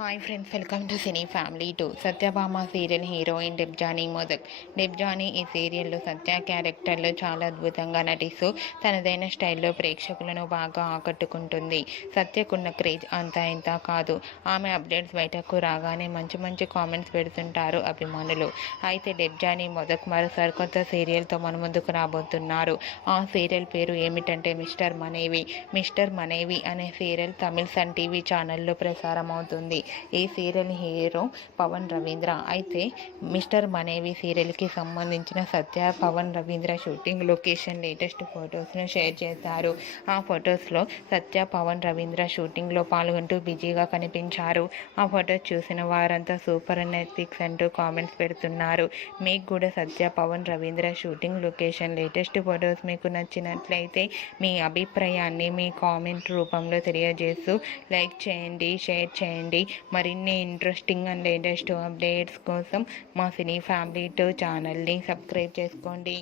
Hi friends, welcome to cine family 2. Satyabhama serial heroine Debjani Modak. Debjani ఈ సీరియల్లో సత్య క్యారెక్టర్లో చాలా అద్భుతంగా నటిస్తూ తనదైన స్టైల్లో ప్రేక్షకులను బాగా ఆకట్టుకుంటుంది. సత్యకున్న క్రేజ్ అంతా ఇంత కాదు. ఆమె అప్డేట్స్ బయటకు రాగానే మంచి మంచి కామెంట్స్ పెడుతుంటారు అభిమానులు. అయితే డెబ్జానీ మొదక్ మరో సరికొత్త సీరియల్తో మన ముందుకు రాబోతున్నారు. ఆ సీరియల్ పేరు ఏమిటంటే మిస్టర్ మనేవి. మిస్టర్ మనేవి అనే సీరియల్ తమిళ్ సన్ టీవీ ఛానల్లో ప్రసారం అవుతుంది. ఈ సీరియల్ హీరో పవన్ రవీంద్ర. అయితే మిస్టర్ మనేవి సీరియల్కి సంబంధించిన Satya Pawan Ravindra shooting location latest ఫొటోస్ను షేర్ చేశారు. ఆ ఫొటోస్లో సత్య పవన్ రవీంద్ర షూటింగ్లో పాల్గొంటూ బిజీగా కనిపించారు. ఆ ఫొటోస్ చూసిన వారంతా సూపర్ నెట్ఫ్లిక్స్ అంటూ కామెంట్స్ పెడుతున్నారు. మీకు కూడా Satya Pawan Ravindra shooting location latest photos మీకు నచ్చినట్లయితే మీ అభిప్రాయాన్ని మీ కామెంట్ రూపంలో తెలియజేస్తూ లైక్ చేయండి, షేర్ చేయండి. మరిన్ని ఇంట్రెస్టింగ్ అండ్ లేటెస్ట్ అప్డేట్స్ కోసం మా సినీ ఫ్యామిలీ 2 ఛానల్ని సబ్స్క్రైబ్ చేసుకోండి.